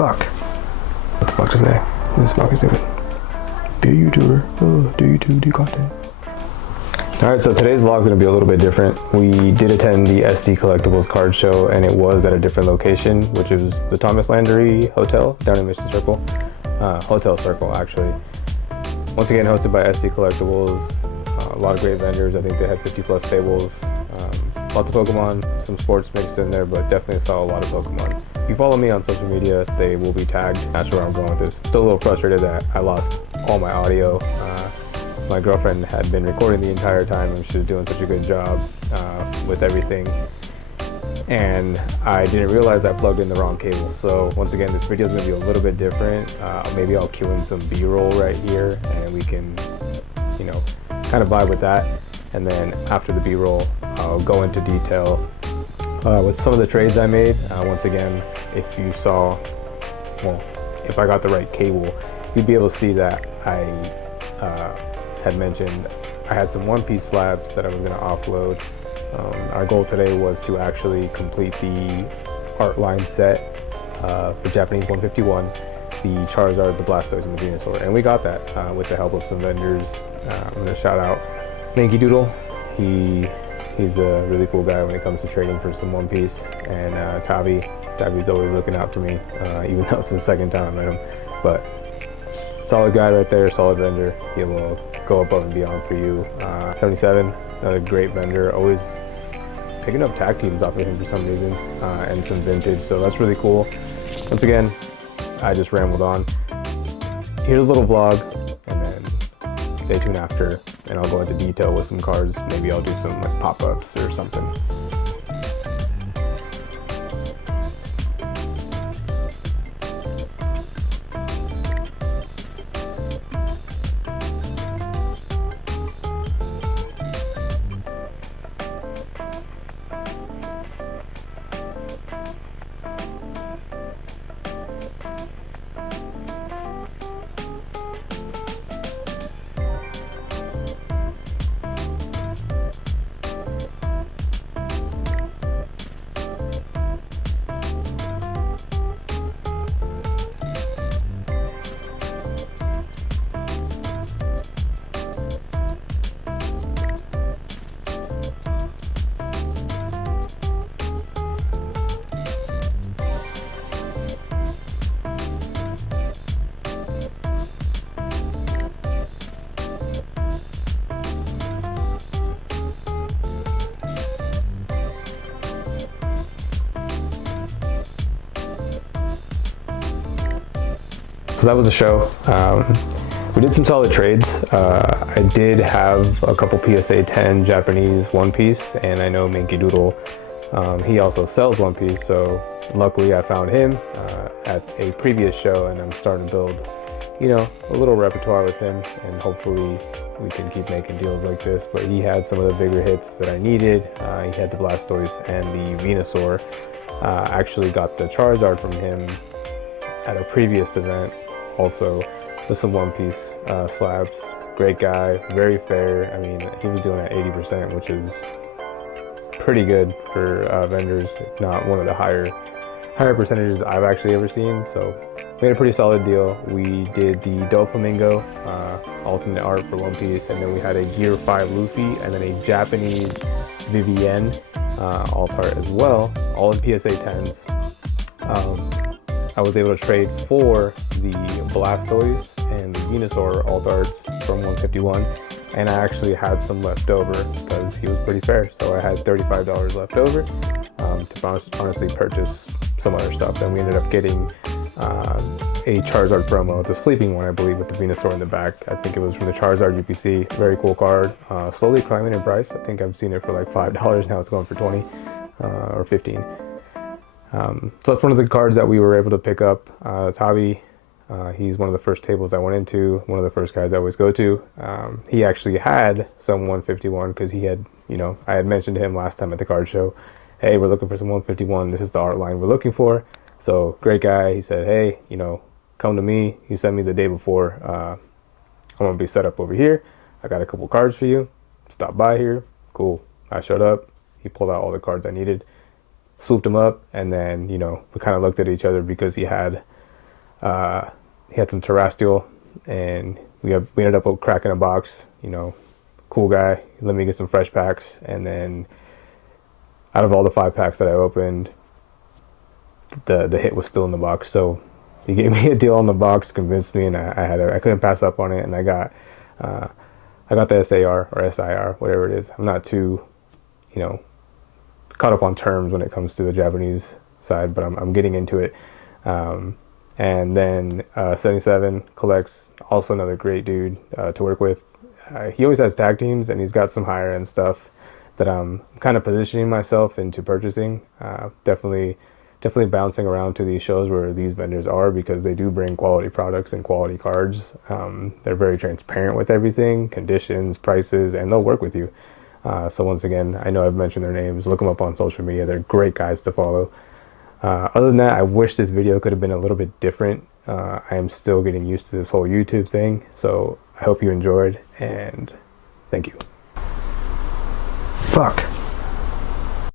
fuck? What the fuck is that? This fuck is doing? Be a YouTuber. Do YouTube, do content. Alright, so today's vlog is going to be a little bit different. We did attend the SD Collectibles card show, and it was at a different location, which is the Thomas Landry Hotel down in Mission Circle. Hotel Circle, actually. Once again, hosted by SD Collectibles. A lot of great vendors. I think they had 50 plus tables. Lots of Pokemon, some sports mixed in there, but definitely saw a lot of Pokemon. If you follow me on social media, they will be tagged. Not sure where I'm going with this. Still a little frustrated that I lost all my audio. My girlfriend had been recording the entire time and she was doing such a good job with everything. And I didn't realize I plugged in the wrong cable. So once again, this video is going to be a little bit different. Maybe I'll cue in some B-roll right here and we can, you know, kind of vibe with that. And then after the B-roll, I'll go into detail with some of the trades I made. Once again, if you saw, well, if I got the right cable, you'd be able to see that I had mentioned I had some One Piece slabs that I was going to offload. Our goal today was to actually complete the art line set for Japanese 151, the Charizard, the Blastoise, and the Venusaur, and we got that with the help of some vendors. I'm going to shout out Yankee Doodle. He's a really cool guy when it comes to trading for some One Piece, and Tavi's always looking out for me, even though it's the second time I met him. But solid guy right there, solid vendor. He will go above and beyond for you. 77, another great vendor, always picking up tag teams off of him for some reason, and some vintage, so that's really cool. Once again, I just rambled on. Here's a little vlog, and then stay tuned after, and I'll go into detail with some cards. Maybe I'll do some like pop-ups or something. So that was the show. We did some solid trades. I did have a couple PSA 10 Japanese One Piece, and I know Minky Doodle, he also sells One Piece, so luckily I found him at a previous show, and I'm starting to build, you know, a little repertoire with him, and hopefully we can keep making deals like this. But he had some of the bigger hits that I needed. He had the Blastoise and the Venusaur. Actually got the Charizard from him at a previous event. Also, with some One Piece slabs. Great guy, very fair. I mean, he was doing it at 80%, which is pretty good for vendors, if not one of the higher percentages I've actually ever seen. So, made a pretty solid deal. We did the Doflamingo alternate art for One Piece, and then we had a Gear 5 Luffy, and then a Japanese Vivienne alt art as well, all in PSA 10s. I was able to trade for the Blastoise and the Venusaur alt arts from 151, and I actually had some left over because he was pretty fair, so I had $35 left over to honestly purchase some other stuff. And we ended up getting a Charizard promo, the sleeping one, I believe, with the Venusaur in the back. I think it was from the Charizard UPC. Very cool card. Slowly climbing in price. I think I've seen it for like $5. Now it's going for 20 or 15. So that's one of the cards that we were able to pick up. Tavi, he's one of the first tables I went into, one of the first guys I always go to. He actually had some 151 because he had, you know, I had mentioned to him last time at the card show, hey, we're looking for some 151. This is the art line we're looking for. So great guy. He said, hey, you know, come to me. He sent me the day before. I'm going to be set up over here. I got a couple cards for you. Stop by here. Cool. I showed up. He pulled out all the cards I needed, swooped them up, and then, you know, we kind of looked at each other because he had He had some Terrestrial, and we ended up cracking a box. You know, cool guy. He let me get some fresh packs, and then out of all the 5 packs that I opened, the hit was still in the box. So he gave me a deal on the box, convinced me, and I couldn't pass up on it, and I got the SAR or SIR, whatever it is. I'm not too, you know, caught up on terms when it comes to the Japanese side, but I'm getting into it. And then 77 collects, also another great dude to work with. He always has tag teams, and he's got some higher end stuff that I'm kind of positioning myself into purchasing. Definitely bouncing around to these shows where these vendors are, because they do bring quality products and quality cards. They're very transparent with everything, conditions, prices, and they'll work with you. So once again, I know I've mentioned their names. Look them up on social media. They're great guys to follow. Other than that, I wish this video could have been a little bit different. I am still getting used to this whole YouTube thing. So I hope you enjoyed, and thank you. Fuck.